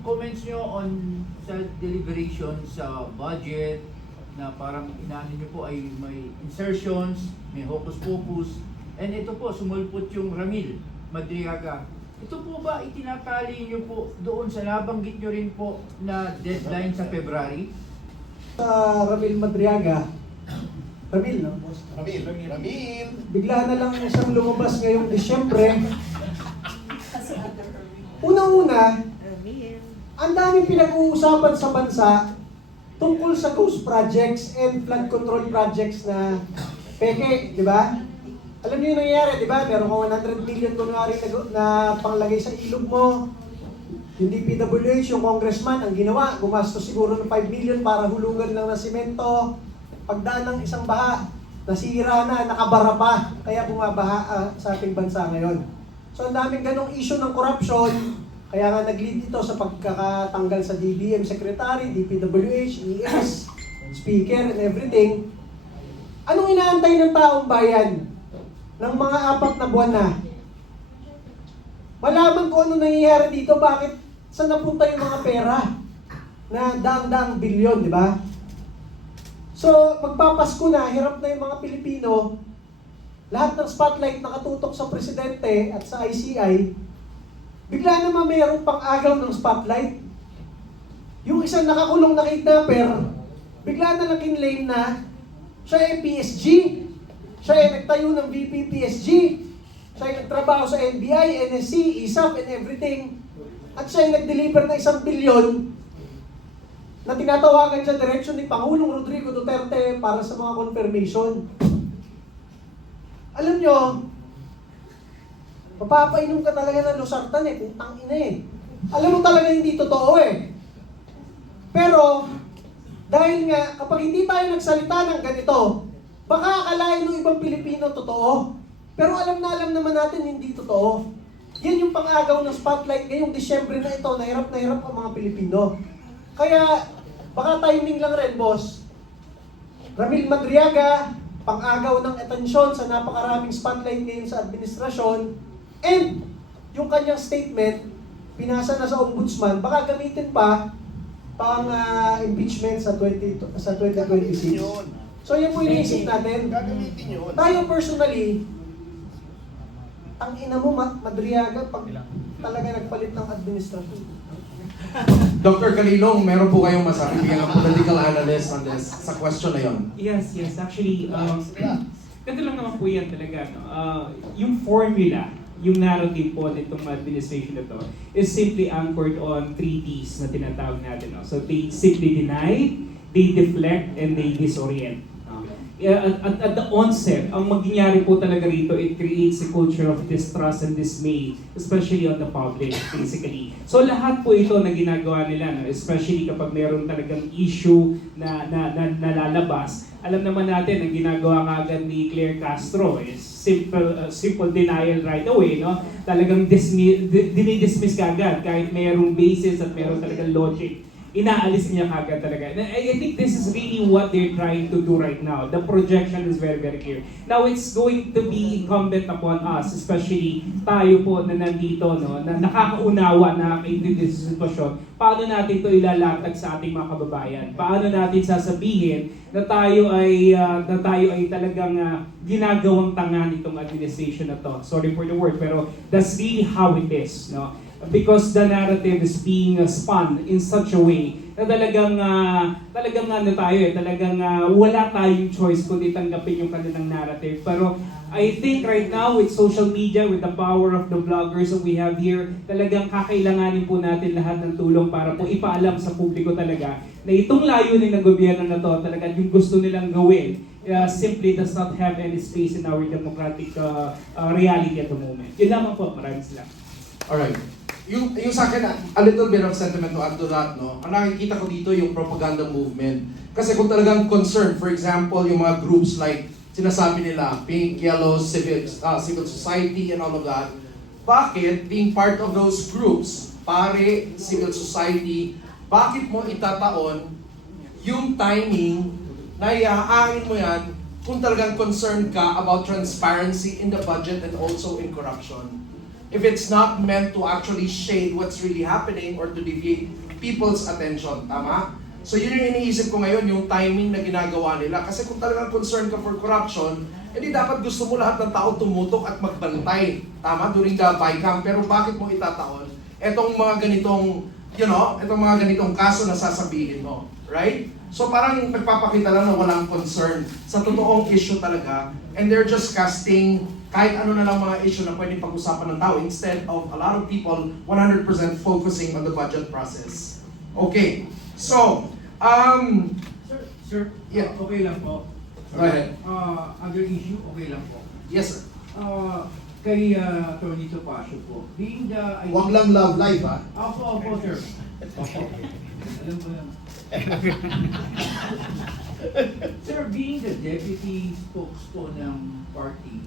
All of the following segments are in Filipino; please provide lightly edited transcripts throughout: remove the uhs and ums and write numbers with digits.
comments nyo on sa deliberation sa budget na parang inaano nyo po ay may insertions, may hocus-pocus, and ito po, sumulpot yung Ramil Madriaga. Ito po ba itinatali nyo po doon sa nabanggit nyo rin po na deadline sa February? Sa Ramil Madriaga, Ramil, no? Ramil! Bigla na lang siyang lumabas ngayong Disyembre. Una-una, ang daming pinag-uusapan sa bansa tungkol sa ghost projects and flood control projects na peke, di ba? Alam niyo yung nangyayari, di ba? Meron kang 100 million kunwari na panglagay sa ilog mo. Yung DPWH, yung congressman, ang ginawa, gumastos siguro ng 5 million para hulungan lang ng simento. Pagdaan ng isang baha, nasira na, nakabara pa, kaya bumabaha sa ating bansa ngayon. So ang daming ganong issue ng corruption, kaya nga nag-lead ito sa pagkakatanggal sa DBM Secretary, DPWH, ES, Speaker, and everything. Anong inaantay ng taong bayan ng mga 4 na buwan na? Malaman ko ano nangyayari dito, bakit saan napunta yung mga pera na daang-daang bilyon, di ba? So, magpapasko na, hirap na yung mga Pilipino, lahat ng spotlight nakatutok sa Presidente at sa ICI, bigla naman mayroong pang-agaw ng spotlight. Yung isang nakakulong na kidnapper, bigla na naging lame na, siya ay PSG, siya ay nagtayo ng VP PSG, siya ay nagtrabaho sa NBI, NSC, ISAP, and everything, at siya ay nag-deliver na 1 bilyon na tinatawagan siya direksyon ni Pangulong Rodrigo Duterte para sa mga confirmation. Alam nyo, mapapainom ka talaga ng losartan putang ina Alam mo talaga hindi totoo Pero, dahil nga, kapag hindi tayo nagsalita ng ganito, baka akalain ng ibang Pilipino totoo. Pero alam naman natin hindi totoo. Yan yung pang-agaw ng spotlight ngayong Disyembre na ito, na hirap ang mga Pilipino. Kaya, baka timing lang rin, boss. Ramil Madriaga, pang-agaw ng atensyon sa napakaraming spotlight ngayon sa administrasyon, and yung kanyang statement, pinasa na sa ombudsman, baka gamitin pa pang impeachment sa 2026. So yan po iniisip natin. Gagamitin yun. Tayo personally, ang ina mo, Madriaga, pag talaga nagpalit ng administrasyon. Dr. Calilong, meron po kayong masabi bilang political analyst on this sa question na yon? Yes. Actually, ganito lang naman po yan talaga. No? Yung formula, yung narrative po nitong administration na to is simply anchored on 3 Ds na tinatawag natin. No? So they simply deny, they deflect, and they disorient. At the onset, ang mangyayari po talaga rito, it creates a culture of distrust and dismay, especially on the public, basically. So lahat po ito na ginagawa nila, no? Especially kapag meron talagang issue na nalalabas, alam naman natin, ang ginagawa kaagad ni Claire Castro is simple denial right away, no? Talagang dinidismiss kaagad kahit mayroong basis at mayroong talagang logic. Inaalis niya kagad talaga. And I think this is really what they're trying to do right now. The projection is very, very clear. Now, it's going to be incumbent upon us, especially tayo po na nandito, no, na nakakaunawa na into this sitwasyon. Paano natin ito ilalatag sa ating mga kababayan? Paano natin sasabihin na tayo ay talagang ginagawang tanga nitong administration na to? Sorry for the word, pero that's really how it is, no? Because the narrative is being spun in such a way na talagang wala tayong choice kundi tanggapin yung kanilang narrative. Pero I think right now with social media, with the power of the vloggers that we have here, talagang kakailanganin po natin lahat ng tulong para po ipaalam sa publiko talaga na itong layunin ng gobyerno na to, talaga yung gusto nilang gawin, simply does not have any space in our democratic reality at the moment. Yun lamang po, maraming salamat. Alright. Yung sa akin, a little bit of sentiment to add to that, no? Ang nakikita ko dito yung propaganda movement. Kasi kung talagang concerned, for example, yung mga groups like sinasabi nila, pink, yellow, civil society, and all of that, bakit being part of those groups, pare, civil society, bakit mo itataon yung timing na iaangin mo yan kung talagang concerned ka about transparency in the budget and also in corruption? if it's not meant to actually shade what's really happening or to deviate people's attention. Tama? So yun yung iniisip ko ngayon, yung timing na ginagawa nila. Kasi kung talagang concerned ka for corruption, hindi dapat gusto mo lahat ng tao tumutok at magbantay. Tama? During the BICAM. Pero bakit mo itataon? Etong mga ganitong, etong mga ganitong kaso na sasabihin mo. Right? So parang nagpapakita lang na walang concern sa totoong issue talaga. And they're just casting kahit ano na lang mga issue na pwedeng pag-usapan ng tao instead of a lot of people 100% focusing on the budget process. Okay. So, Sir, Yeah. okay lang po. Go ahead. Other issue, okay lang po. Yes, sir. Kay Attorney Topacio po, being the... Huwag lang love life, ha? Opo, sir. Opo. Alam ko yan. Sir, being the deputy spokespo ng party,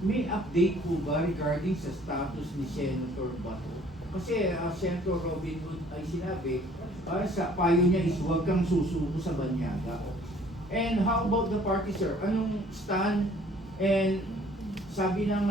may update po ba regarding sa status ni Senator Bato? Kasi Senator Robin Hood ay sinabi, sa payo niya is huwag kang susuko sa banyaga. And how about the party, sir? Anong stand? And sabi ng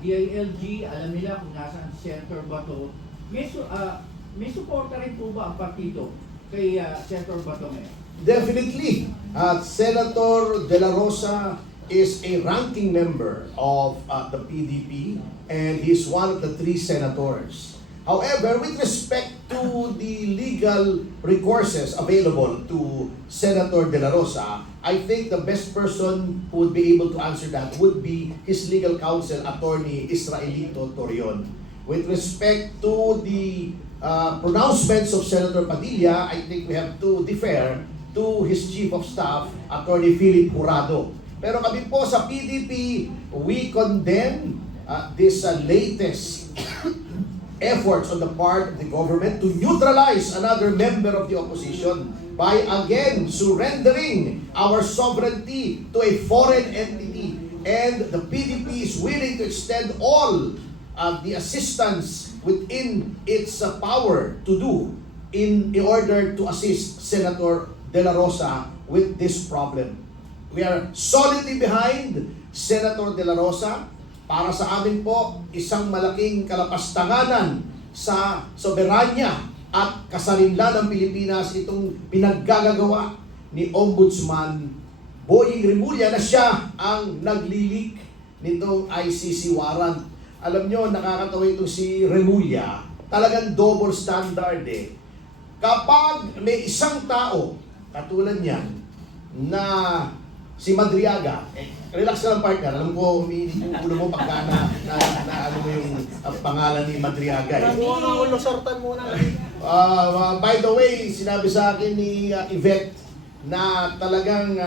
DILG, alam nila kung nasaan si Senator Bato. May suporta rin po ba ang partido kay Senator Bato ngayon? Definitely. Senator De La Rosa is a ranking member of the PDP and he's one of the 3 senators. However, with respect to the legal recourses available to Senator De La Rosa, I think the best person who would be able to answer that would be his legal counsel, Attorney Israelito Torion. With respect to the pronouncements of Senator Padilla, I think we have to defer to his Chief of Staff, Attorney Philip Jurado. Pero kami po sa PDP, we condemn this latest efforts on the part of the government to neutralize another member of the opposition by again surrendering our sovereignty to a foreign entity. And the PDP is willing to extend all the assistance within its power to do in order to assist Senator De La Rosa with this problem. We are solidly behind Senator De La Rosa. Para sa amin po, isang malaking kalapastanganan sa soberanya at kasarinlan ng Pilipinas itong pinaggagawa ni Ombudsman Boying Rimulya na siya ang naglilik nitong ICC warrant. Alam nyo, nakakatawa itong si Rimulya, talagang double standard eh. Kapag may isang tao, katulad niyan, na si Madriaga, relax ka lang partner, alam ko umiinit yung ulo mo pagka na ano mo yung pangalan ni Madriaga. By the way, sinabi sa akin ni Yvette na talagang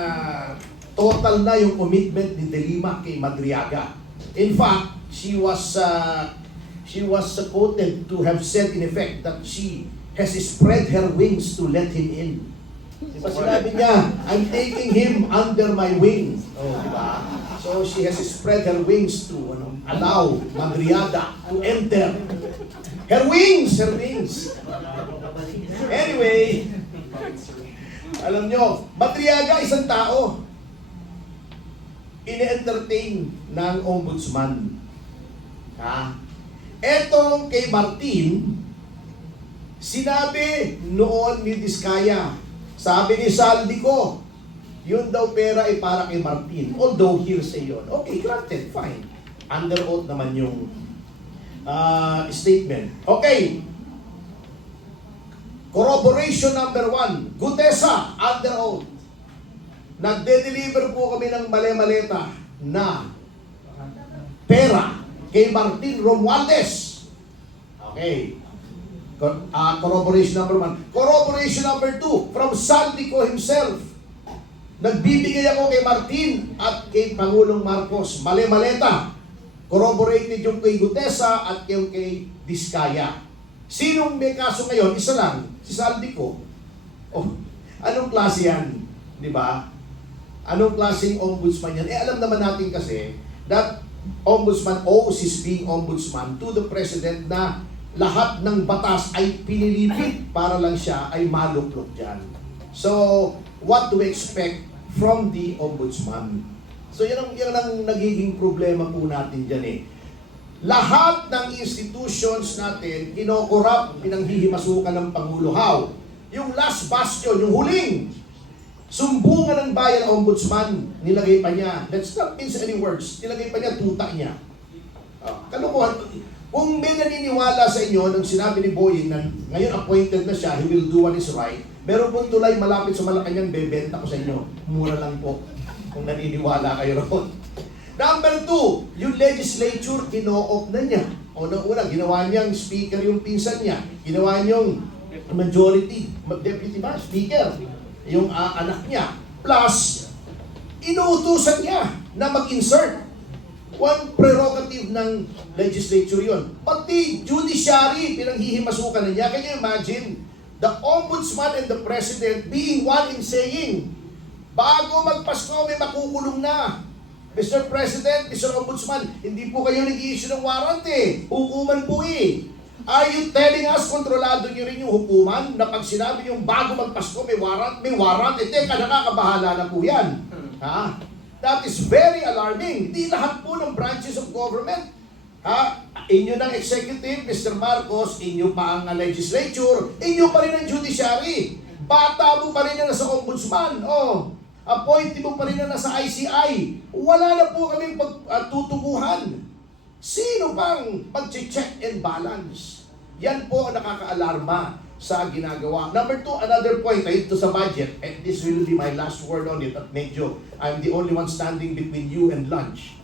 total na yung commitment ni Delima kay Madriaga. In fact, she was quoted to have said in effect that she has spread her wings to let him in. Diba sinabi niya, I'm taking him under my wing. Oh, diba? So she has spread her wings to allow Madriaga to enter. Her wings! Her wings! Anyway, alam nyo, Madriaga isang tao. Ine-entertain ng ombudsman. Etong kay Martin, sinabi noon ni Diskaya, sabi ni Saldico, yun daw pera ay para kay Martin. Although hearsay yun. Okay, granted, fine. Under oath naman yung statement. Okay. Corroboration number 1. Gutesa, under oath. Nagde-deliver po kami ng male-maleta na pera kay Martin Romualdez. Okay. Corroboration number 1. Corroboration number 2, from Saldico himself. Nagbibigay ako kay Martin at kay Pangulong Marcos. Male-maleta. Corroborated yung kay Gutesa at yung kay Diskaya. Sinong may kaso ngayon? Isa lang, si Saldico. Oh, anong klase yan? Di ba? Anong klaseng ombudsman yan? Alam naman natin kasi that ombudsman owes his being ombudsman to the president na lahat ng batas ay pinilipit para lang siya ay maluklok dyan. So, what do we expect from the ombudsman? So, yan ang nagiging problema po natin dyan eh. Lahat ng institutions natin, kinokorap, pinanghihimasukan ng Pangulo. How? Yung last bastion, yung huling sumbungan ng bayan ombudsman, nilagay pa niya, let's not mince any words, nilagay pa niya tuta niya. Kalukuhan. Kung may naniniwala sa inyo nang sinabi ni Boying na ngayon appointed na siya, he will do what is right, meron pong tulay malapit sa Malacanang, bebenta ko sa inyo. Mura lang po kung naniniwala kayo ron. Number 2, yung legislature, kino-op na niya. Unang-una, ginawa niyang speaker yung pinsan niya. Ginawa niyang majority, deputy ba? Speaker. Yung anak niya. Plus, inuutusan niya na mag-insert. One prerogative ng legislature yun. Pati judiciary, pinanghihimasukan na niya. Can you imagine? The ombudsman and the president being one in saying, bago magpasko, may makukulong na. Mr. President, Mr. Ombudsman, hindi po kayo nag-i-issue ng warrant eh. Hukuman po eh. Are you telling us, kontrolado niyo rin yung hukuman na pag sinabi yung bago magpasko may warrant, teka, nakakabahala na po yan. Ha? That is very alarming. Hindi lahat po ng branches of government. Ha? Inyo ng executive, Mr. Marcos, inyo pa ang legislature, inyo pa rin ang judiciary. Bata mo pa rin na nasa ombudsman. Oh. Appointee mo pa rin na nasa ICI. Wala na po kaming pagtutubuhan. Sino pang mag-check and balance? Yan po ang nakaka-alarma sa ginagawa. Number 2, another point, ito sa budget, and this will be my last word on it, at medyo, I'm the only one standing between you and lunch.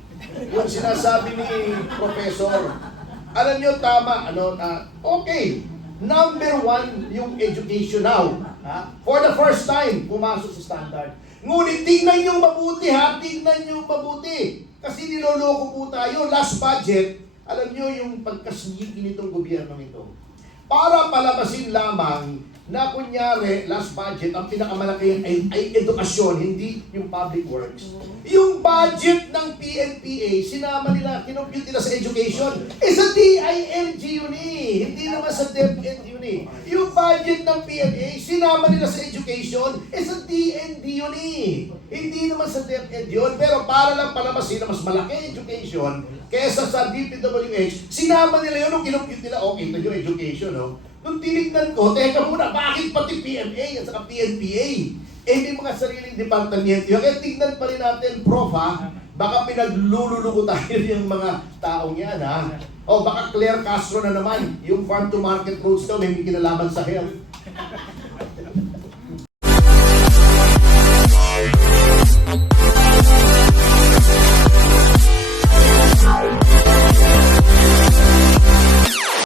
Yung sinasabi ni Professor, alam nyo, tama, okay, number 1, yung education now. Ha? For the first time, pumasok sa standard. Ngunit tingnan nyo mabuti ha, tingnan nyo mabuti. Kasi niloloko po tayo. Last budget, alam nyo yung pagkasniki nitong gobyerno nito. Para palabasin lamang na kunyari, last budget, ang pinakamalaki ay edukasyon, hindi yung public works. Yung budget ng PNPA, sinama nila, kinompute nila sa education, sa DILG yun eh. Hindi naman sa DepEd yun eh. Yung budget ng PNPA, sinama nila sa education, sa DND yun eh. Hindi naman sa DepEd yun, pero para lang palabasin na mas malaki education kesa sa DPWH, sinama nila yun nung kinompute nila, okay, ito yung education, no? Nung tinignan ko, teka muna, bakit pati PMA at saka PNPA? May mga sariling departamento. Kaya tignan pa rin natin, Prof, ha? Baka pinaglululuko tayo yung mga taong yan, ha? O baka Claire Castro na naman, yung farm to market roads daw, may kinalaman sa health.